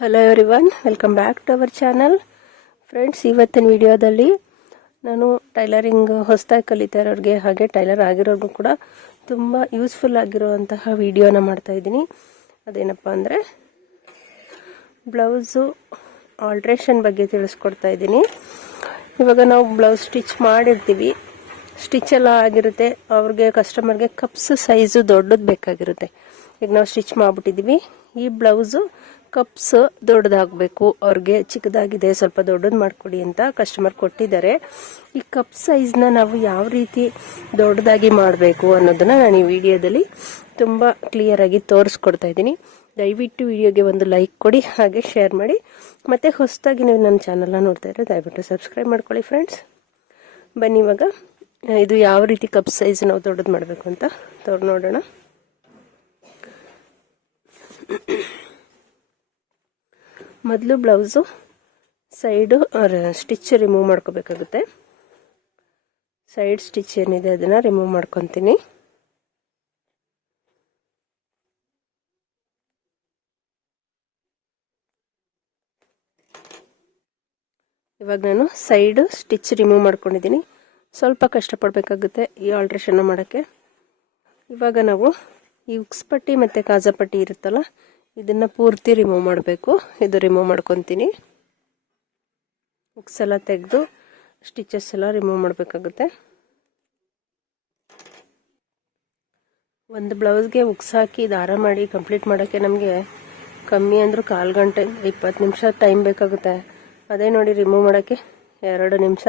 Hello everyone, welcome back to our channel. Friends, ಇವತ್ತಿನ ವಿಡಿಯೋದಲ್ಲಿ ನಾನು ಟೈಲರಿಂಗ್ ಹೊಸದಾಗಿ ಕಲಿತಾ ಇರೋರಿಗೆ ಹಾಗೆ ಟೈಲರ್ ಆಗಿರೋರ್ಗೂ ಕೂಡ ತುಂಬ ಯೂಸ್ಫುಲ್ ಆಗಿರುವಂತಹ ವಿಡಿಯೋನ ಮಾಡ್ತಾ ಇದ್ದೀನಿ. ಅದೇನಪ್ಪ ಅಂದರೆ ಬ್ಲೌಸು ಆಲ್ಟ್ರೇಷನ್ ಬಗ್ಗೆ ತಿಳಿಸ್ಕೊಡ್ತಾ ಇದ್ದೀನಿ. ಇವಾಗ ನಾವು ಬ್ಲೌಸ್ ಸ್ಟಿಚ್ ಮಾಡಿರ್ತೀವಿ, ಸ್ಟಿಚ್ ಎಲ್ಲ ಆಗಿರುತ್ತೆ. ಅವ್ರಿಗೆ ಕಸ್ಟಮರ್ಗೆ ಕಪ್ಸ್ ಸೈಜು ದೊಡ್ಡದು ಬೇಕಾಗಿರುತ್ತೆ. ಈಗ ನಾವು ಸ್ಟಿಚ್ ಮಾಡಿಬಿಟ್ಟಿದ್ದೀವಿ, ಈ ಬ್ಲೌಸು ಕಪ್ಸ್ ದೊಡ್ಡದಾಗಬೇಕು, ಅವ್ರಿಗೆ ಚಿಕ್ಕದಾಗಿದೆ ಸ್ವಲ್ಪ ದೊಡ್ಡದು ಮಾಡಿಕೊಡಿ ಅಂತ ಕಸ್ಟಮರ್ ಕೊಟ್ಟಿದ್ದಾರೆ. ಈ ಕಪ್ ಸೈಜ್ನ ನಾವು ಯಾವ ರೀತಿ ದೊಡ್ಡದಾಗಿ ಮಾಡಬೇಕು ಅನ್ನೋದನ್ನು ನಾನು ಈ ವಿಡಿಯೋದಲ್ಲಿ ತುಂಬ ಕ್ಲಿಯರಾಗಿ ತೋರಿಸ್ಕೊಡ್ತಾ ಇದ್ದೀನಿ. ದಯವಿಟ್ಟು ವಿಡಿಯೋಗೆ ಒಂದು ಲೈಕ್ ಕೊಡಿ, ಹಾಗೆ ಶೇರ್ ಮಾಡಿ. ಮತ್ತು ಹೊಸದಾಗಿ ನೀವು ನನ್ನ ಚಾನಲ್ನ ನೋಡ್ತಾ ಇದ್ರೆ ದಯವಿಟ್ಟು ಸಬ್ಸ್ಕ್ರೈಬ್ ಮಾಡ್ಕೊಳ್ಳಿ. ಫ್ರೆಂಡ್ಸ್, ಬನ್ನಿ ಇವಾಗ ಇದು ಯಾವ ರೀತಿ ಕಪ್ ಸೈಜ್ ನಾವು ದೊಡ್ಡದು ಮಾಡಬೇಕು ಅಂತ ನೋಡೋಣ. ಮೊದಲು ಬ್ಲೌಸು ಸೈಡು ಸ್ಟಿಚ್ ರಿಮೂವ್ ಮಾಡ್ಕೋಬೇಕಾಗುತ್ತೆ. ಸೈಡ್ ಸ್ಟಿಚ್ ಏನಿದೆ ಅದನ್ನು ರಿಮೂವ್ ಮಾಡ್ಕೊತೀನಿ. ಇವಾಗ ನಾನು ಸೈಡ್ ಸ್ಟಿಚ್ ರಿಮೂವ್ ಮಾಡ್ಕೊಂಡಿದ್ದೀನಿ. ಸ್ವಲ್ಪ ಕಷ್ಟಪಡಬೇಕಾಗುತ್ತೆ ಈ ಆಲ್ಟ್ರೇಷನ್ ಮಾಡೋಕ್ಕೆ. ಇವಾಗ ನಾವು ಈ ಉಕ್ಸ್ ಪಟ್ಟಿ ಮತ್ತು ಕಾಜಾ ಪಟ್ಟಿ ಇರುತ್ತಲ್ಲ, ಇದನ್ನು ಪೂರ್ತಿ ರಿಮೂವ್ ಮಾಡಬೇಕು. ಇದು ರಿಮೂವ್ ಮಾಡ್ಕೊತೀನಿ. ಉಕ್ಸ್ ಎಲ್ಲ ತೆಗೆದು ಸ್ಟಿಚಸ್ ಎಲ್ಲ ರಿಮೂವ್ ಮಾಡಬೇಕಾಗುತ್ತೆ. ಒಂದು ಬ್ಲೌಸ್ಗೆ ಉಕ್ಸ್ ಹಾಕಿ ದಾರ ಮಾಡಿ ಕಂಪ್ಲೀಟ್ ಮಾಡೋಕ್ಕೆ ನಮಗೆ ಕಮ್ಮಿ ಅಂದರೂ 1/4 ಗಂಟೆ 20 ನಿಮಿಷ ಟೈಮ್ ಬೇಕಾಗುತ್ತೆ. ಅದೇ ನೋಡಿ ರಿಮೂವ್ ಮಾಡೋಕ್ಕೆ 2 ನಿಮಿಷ.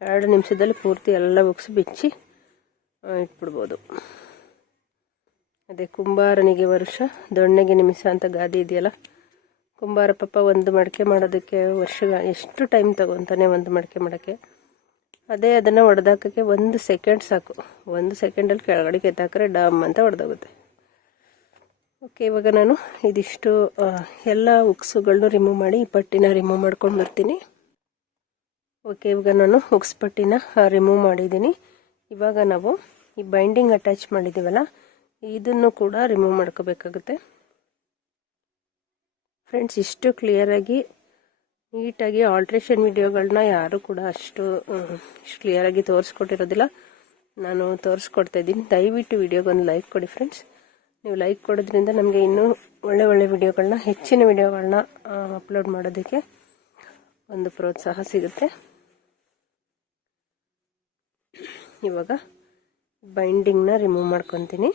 2 ನಿಮಿಷದಲ್ಲಿ ಪೂರ್ತಿ ಎಲ್ಲ ಉಕ್ಸ್ ಬಿಚ್ಚಿ ಇಟ್ಬಿಡ್ಬೋದು. ಅದೇ ಕುಂಬಾರನಿಗೆ ವರ್ಷ ದೊಣ್ಣೆಗೆ ನಿಮಿಷ ಅಂತ ಗಾದೆ ಇದೆಯಲ್ಲ, ಕುಂಬಾರ ಪಾಪ ಒಂದು ಮಡಕೆ ಮಾಡೋದಕ್ಕೆ ವರ್ಷ ಎಷ್ಟು ಟೈಮ್ ತಗೊತಾನೆ ಒಂದು ಮಡಕೆ ಮಾಡೋಕ್ಕೆ. ಅದೇ ಅದನ್ನು ಹೊಡೆದಾಕೋಕ್ಕೆ 1 ಸೆಕೆಂಡ್ ಸಾಕು. 1 ಸೆಕೆಂಡಲ್ಲಿ ಕೆಳಗಡೆ ಎತ್ತಾಕ್ರೆ ಡಮ್ ಅಂತ ಹೊಡೆದೋಗುತ್ತೆ. ಓಕೆ, ಇವಾಗ ನಾನು ಇದಿಷ್ಟು ಎಲ್ಲ ಉಕ್ಸುಗಳನ್ನೂ ರಿಮೂವ್ ಮಾಡಿ ಈ ಪಟ್ಟಿನ ರಿಮೂವ್ ಮಾಡ್ಕೊಂಡು ಬರ್ತೀನಿ. ಓಕೆ, ಇವಾಗ ನಾನು ಉಕ್ಸ್ ಪಟ್ಟಿನ ರಿಮೂವ್ ಮಾಡಿದ್ದೀನಿ. ಇವಾಗ ನಾವು ಈ ಬೈಂಡಿಂಗ್ ಅಟ್ಯಾಚ್ ಮಾಡಿದ್ದೀವಲ್ಲ, ಇದನ್ನು ಕೂಡ ರಿಮೂವ್ ಮಾಡ್ಕೋಬೇಕಾಗುತ್ತೆ. ಫ್ರೆಂಡ್ಸ್, ಇಷ್ಟು ಕ್ಲಿಯರಾಗಿ ನೀಟಾಗಿ ಆಲ್ಟ್ರೇಷನ್ ವಿಡಿಯೋಗಳನ್ನ ಯಾರು ಕೂಡ ಇಷ್ಟು ಕ್ಲಿಯರಾಗಿ ತೋರಿಸ್ಕೊಟ್ಟಿರೋದಿಲ್ಲ. ನಾನು ತೋರಿಸ್ಕೊಡ್ತಾ ಇದ್ದೀನಿ. ದಯವಿಟ್ಟು ವಿಡಿಯೋಗೆ ಒಂದು ಲೈಕ್ ಕೊಡಿ. ಫ್ರೆಂಡ್ಸ್, ನೀವು ಲೈಕ್ ಕೊಡೋದ್ರಿಂದ ನಮಗೆ ಇನ್ನೂ ಒಳ್ಳೆ ವಿಡಿಯೋಗಳನ್ನ, ಹೆಚ್ಚಿನ ವಿಡಿಯೋಗಳನ್ನ ಅಪ್ಲೋಡ್ ಮಾಡೋದಕ್ಕೆ ಒಂದು ಪ್ರೋತ್ಸಾಹ ಸಿಗುತ್ತೆ. ಇವಾಗ ಬೈಂಡಿಂಗ್ನ ರಿಮೂವ್ ಮಾಡ್ಕೊತೀನಿ.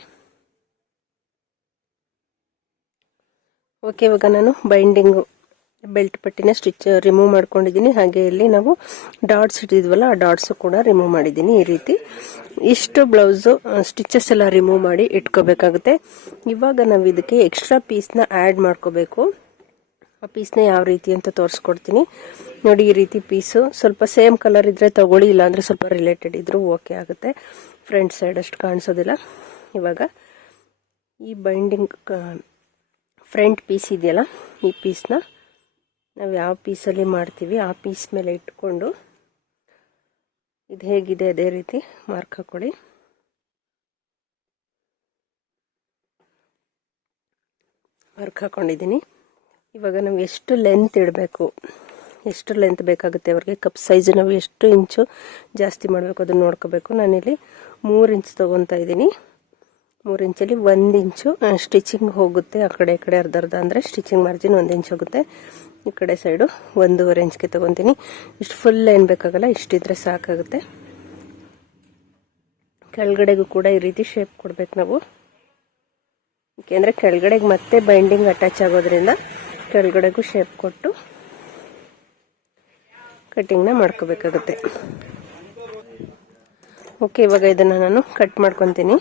ಓಕೆ, ಇವಾಗ ನಾನು ಬೈಂಡಿಂಗು ಬೆಲ್ಟ್ ಪಟ್ಟಿನ ಸ್ಟಿಚ್ ರಿಮೂವ್ ಮಾಡ್ಕೊಂಡಿದ್ದೀನಿ. ಹಾಗೆ ಇಲ್ಲಿ ನಾವು ಡಾಟ್ಸ್ ಇಟ್ಟಿದ್ವಲ್ಲ, ಆ ಡಾಟ್ಸು ಕೂಡ ರಿಮೂವ್ ಮಾಡಿದ್ದೀನಿ. ಈ ರೀತಿ ಇಷ್ಟು ಬ್ಲೌಸು ಸ್ಟಿಚಸ್ ಎಲ್ಲ ರಿಮೂವ್ ಮಾಡಿ ಇಟ್ಕೋಬೇಕಾಗುತ್ತೆ. ಇವಾಗ ನಾವು ಇದಕ್ಕೆ ಎಕ್ಸ್ಟ್ರಾ ಪೀಸ್ನ ಆ್ಯಡ್ ಮಾಡ್ಕೋಬೇಕು. ಆ ಪೀಸ್ನ ಯಾವ ರೀತಿ ಅಂತ ತೋರಿಸ್ಕೊಡ್ತೀನಿ ನೋಡಿ. ಈ ರೀತಿ ಪೀಸು ಸ್ವಲ್ಪ ಸೇಮ್ ಕಲರ್ ಇದ್ದರೆ ತಗೊಳ್ಳಿ, ಇಲ್ಲಾಂದರೆ ಸ್ವಲ್ಪ ರಿಲೇಟೆಡ್ ಇದ್ರೂ ಓಕೆ ಆಗುತ್ತೆ. ಫ್ರಂಟ್ ಸೈಡ್ ಅಷ್ಟು ಕಾಣಿಸೋದಿಲ್ಲ. ಇವಾಗ ಈ ಬೈಂಡಿಂಗ್ ಫ್ರಂಟ್ ಪೀಸ್ ಇದೆಯಲ್ಲ, ಈ ಪೀಸ್ನ ನಾವು ಯಾವ ಪೀಸಲ್ಲಿ ಮಾಡ್ತೀವಿ ಆ ಪೀಸ್ ಮೇಲೆ ಇಟ್ಕೊಂಡು ಇದು ಹೇಗಿದೆ ಅದೇ ರೀತಿ ಮಾರ್ಕ್ ಹಾಕೊಳ್ಳಿ. ಮಾರ್ಕ್ ಹಾಕೊಂಡಿದ್ದೀನಿ. ಇವಾಗ ನಾವು ಎಷ್ಟು ಲೆಂತ್ ಇಡಬೇಕು, ಎಷ್ಟು ಲೆಂತ್ ಬೇಕಾಗುತ್ತೆ ಅವ್ರಿಗೆ, ಕಪ್ ಸೈಜು ನಾವು ಎಷ್ಟು ಇಂಚು ಜಾಸ್ತಿ ಮಾಡಬೇಕು ಅದನ್ನು ನೋಡ್ಕೋಬೇಕು. ನಾನಿಲ್ಲಿ 3 ಇಂಚ್ ತೊಗೊತಾ ಇದ್ದೀನಿ. 3 ಇಂಚಲ್ಲಿ 1 ಇಂಚು ಸ್ಟಿಚಿಂಗ್ ಹೋಗುತ್ತೆ. ಆ ಕಡೆ ಈ ಕಡೆ ಅರ್ಧ ಅಂದರೆ ಸ್ಟಿಚಿಂಗ್ ಮಾರ್ಜಿನ್ 1 ಇಂಚ್ ಹೋಗುತ್ತೆ. ಈ ಕಡೆ ಸೈಡು 1.5 ಇಂಚ್ಗೆ ತೊಗೊತೀನಿ. ಇಷ್ಟು ಫುಲ್ ಏನು ಬೇಕಾಗಲ್ಲ, ಇಷ್ಟಿದ್ರೆ ಸಾಕಾಗುತ್ತೆ. ಕೆಳಗಡೆಗೂ ಕೂಡ ಈ ರೀತಿ ಶೇಪ್ ಕೊಡಬೇಕು ನಾವು. ಏಕೆಂದರೆ ಕೆಳಗಡೆಗೆ ಮತ್ತೆ ಬೈಂಡಿಂಗ್ ಅಟ್ಯಾಚ್ ಆಗೋದ್ರಿಂದ ಕೆಳಗಡೆಗೂ ಶೇಪ್ ಕೊಟ್ಟು ಕಟ್ಟಿಂಗ್ನ ಮಾಡ್ಕೋಬೇಕಾಗುತ್ತೆ. ಓಕೆ, ಇವಾಗ ಇದನ್ನು ನಾನು ಕಟ್ ಮಾಡ್ಕೊತೀನಿ.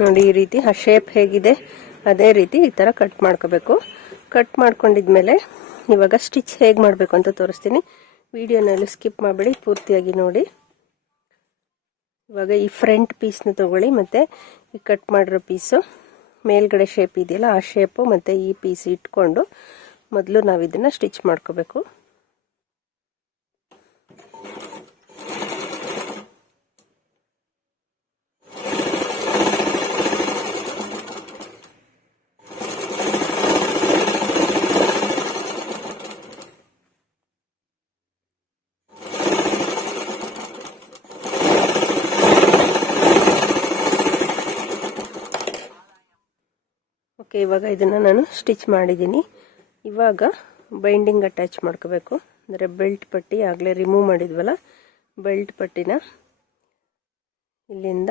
ನೋಡಿ, ಈ ರೀತಿ ಆ ಶೇಪ್ ಹೇಗಿದೆ ಅದೇ ರೀತಿ ಈ ಥರ ಕಟ್ ಮಾಡ್ಕೋಬೇಕು. ಕಟ್ ಮಾಡ್ಕೊಂಡಿದ್ಮೇಲೆ ಇವಾಗ ಸ್ಟಿಚ್ ಹೇಗೆ ಮಾಡಬೇಕು ಅಂತ ತೋರಿಸ್ತೀನಿ. ವಿಡಿಯೋನಲ್ಲಿ ಸ್ಕಿಪ್ ಮಾಡಬೇಡಿ, ಪೂರ್ತಿಯಾಗಿ ನೋಡಿ. ಇವಾಗ ಈ ಫ್ರಂಟ್ ಪೀಸ್ನ ತಗೊಳ್ಳಿ, ಮತ್ತು ಈ ಕಟ್ ಮಾಡಿರೋ ಪೀಸು ಮೇಲ್ಗಡೆ ಶೇಪ್ ಇದೆಯಲ್ಲ ಆ ಶೇಪು ಮತ್ತು ಈ ಪೀಸ್ ಇಟ್ಕೊಂಡು ಮೊದಲು ನಾವು ಇದನ್ನು ಸ್ಟಿಚ್ ಮಾಡ್ಕೋಬೇಕು. ಓಕೆ, ಇವಾಗ ಇದನ್ನು ನಾನು ಸ್ಟಿಚ್ ಮಾಡಿದ್ದೀನಿ. ಇವಾಗ ಬೈಂಡಿಂಗ್ ಅಟ್ಯಾಚ್ ಮಾಡ್ಕೋಬೇಕು. ಅಂದರೆ ಬೆಲ್ಟ್ ಪಟ್ಟಿ ಆಗಲೇ ರಿಮೂವ್ ಮಾಡಿದ್ವಲ್ಲ, ಬೆಲ್ಟ್ ಪಟ್ಟಿನ ಇಲ್ಲಿಂದ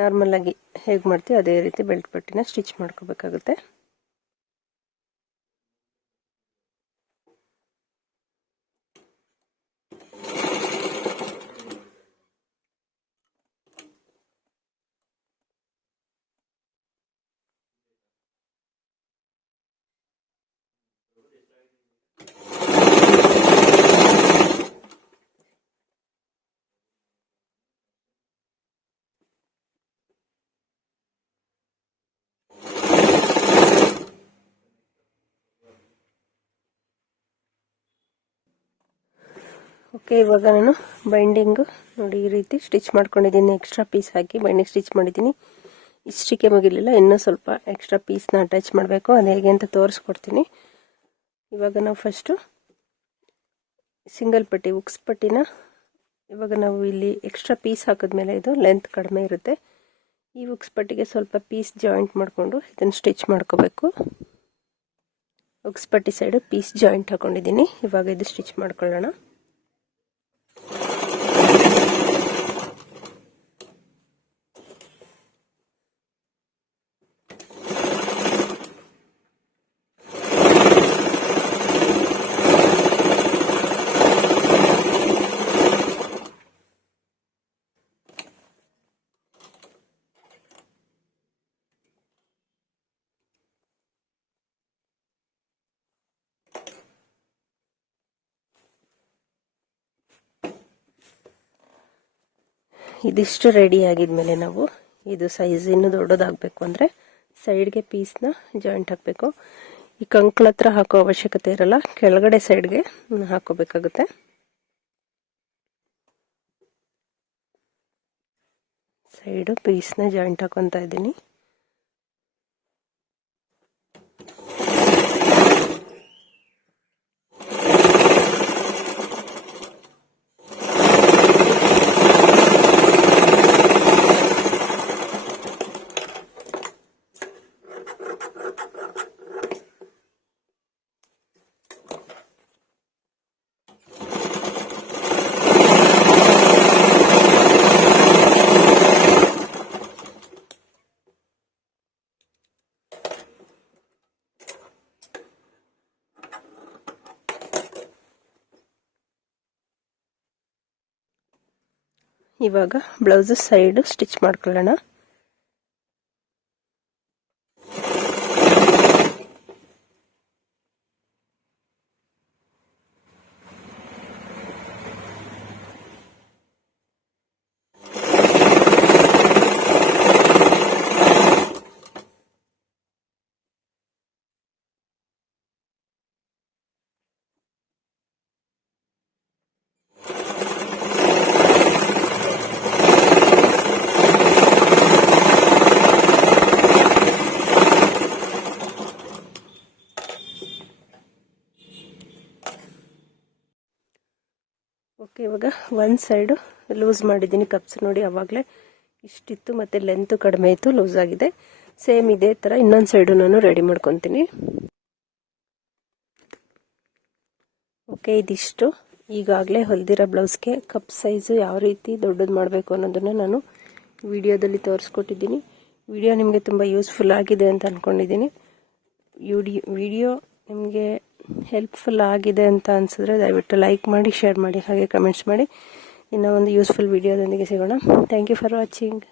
ನಾರ್ಮಲಾಗಿ ಹೇಗೆ ಮಾಡ್ತೀವಿ ಅದೇ ರೀತಿ ಬೆಲ್ಟ್ ಪಟ್ಟಿನ ಸ್ಟಿಚ್ ಮಾಡ್ಕೋಬೇಕಾಗುತ್ತೆ. ಓಕೆ, ಇವಾಗ ನಾನು ಬೈಂಡಿಂಗು ನೋಡಿ ಈ ರೀತಿ ಸ್ಟಿಚ್ ಮಾಡ್ಕೊಂಡಿದ್ದೀನಿ. ಎಕ್ಸ್ಟ್ರಾ ಪೀಸ್ ಹಾಕಿ ಬೈಂಡಿಂಗ್ ಸ್ಟಿಚ್ ಮಾಡಿದ್ದೀನಿ. ಇಷ್ಟಕ್ಕೆ ಮುಗಿಲಿಲ್ಲ, ಇನ್ನೂ ಸ್ವಲ್ಪ ಎಕ್ಸ್ಟ್ರಾ ಪೀಸ್ನ ಅಟ್ಯಾಚ್ ಮಾಡಬೇಕು. ಅದು ಹೇಗೆ ಅಂತ ತೋರಿಸ್ಕೊಡ್ತೀನಿ. ಇವಾಗ ನಾವು ಫಸ್ಟು ಸಿಂಗಲ್ ಪಟ್ಟಿ ಉಕ್ಸ್ ಪಟ್ಟಿನ ಇವಾಗ ನಾವು ಇಲ್ಲಿ ಎಕ್ಸ್ಟ್ರಾ ಪೀಸ್ ಹಾಕಿದ್ಮೇಲೆ ಇದು ಲೆಂತ್ ಕಡಿಮೆ ಇರುತ್ತೆ. ಈ ಉಕ್ಸ್ ಪಟ್ಟಿಗೆ ಸ್ವಲ್ಪ ಪೀಸ್ ಜಾಯಿಂಟ್ ಮಾಡಿಕೊಂಡು ಇದನ್ನು ಸ್ಟಿಚ್ ಮಾಡ್ಕೋಬೇಕು. ಉಕ್ಸ್ ಪಟ್ಟಿ ಸೈಡು ಪೀಸ್ ಜಾಯಿಂಟ್ ಹಾಕೊಂಡಿದ್ದೀನಿ. ಇವಾಗ ಇದು ಸ್ಟಿಚ್ ಮಾಡ್ಕೊಳ್ಳೋಣ. ಇದಿಷ್ಟು ರೆಡಿ ಆಗಿದ್ಮೇಲೆ ನಾವು ಇದು ಸೈಜ್ ಇನ್ನೂ ದೊಡ್ಡದಾಗಬೇಕು ಅಂದರೆ ಸೈಡ್ಗೆ ಪೀಸ್ನ ಜಾಯಿಂಟ್ ಹಾಕಬೇಕು. ಈ ಕಂಕ್ಳ ಹತ್ರ ಹಾಕೋ ಅವಶ್ಯಕತೆ ಇರಲ್ಲ, ಕೆಳಗಡೆ ಸೈಡ್ಗೆ ಹಾಕೋಬೇಕಾಗುತ್ತೆ. ಸೈಡು ಪೀಸ್ನ ಜಾಯಿಂಟ್ ಹಾಕೊತಾ ಇದ್ದೀನಿ. ಇವಾಗ ಬ್ಲೌಸ್ ಸೈಡ್ ಸ್ಟಿಚ್ ಮಾಡ್ಕೊಳ್ಳೋಣ. ಓಕೆ, ಇವಾಗ ಒಂದು ಸೈಡು ಲೂಸ್ ಮಾಡಿದ್ದೀನಿ. ಕಪ್ಸ್ ನೋಡಿ ಆವಾಗಲೇ ಇಷ್ಟಿತ್ತು ಮತ್ತು ಲೆಂತ್ ಕಡಿಮೆ ಇತ್ತು, ಲೂಸ್ ಆಗಿದೆ. ಸೇಮ್ ಇದೇ ಥರ ಇನ್ನೊಂದು ಸೈಡು ನಾನು ರೆಡಿ ಮಾಡ್ಕೊತೀನಿ. ಓಕೆ, ಇದಿಷ್ಟು ಈಗಾಗಲೇ ಹೊಲಿದಿರೋ ಬ್ಲೌಸ್ಗೆ ಕಪ್ ಸೈಜು ಯಾವ ರೀತಿ ದೊಡ್ಡದು ಮಾಡಬೇಕು ಅನ್ನೋದನ್ನು ನಾನು ವಿಡಿಯೋದಲ್ಲಿ ತೋರಿಸ್ಕೊಟ್ಟಿದ್ದೀನಿ. ವಿಡಿಯೋ ನಿಮಗೆ ತುಂಬ ಯೂಸ್ಫುಲ್ ಆಗಿದೆ ಅಂತ ಅಂದ್ಕೊಂಡಿದ್ದೀನಿ. ವಿಡಿಯೋ ನಿಮಗೆ ಹೆಲ್ಪ್ಫುಲ್ ಆಗಿದೆ ಅಂತ ಅನಿಸಿದ್ರೆ ದಯವಿಟ್ಟು ಲೈಕ್ ಮಾಡಿ, ಶೇರ್ ಮಾಡಿ, ಹಾಗೆ ಕಮೆಂಟ್ಸ್ ಮಾಡಿ. ಇನ್ನೂ ಒಂದು ಯೂಸ್ಫುಲ್ ವಿಡಿಯೋದೊಂದಿಗೆ ಸಿಗೋಣ. Thank you for watching.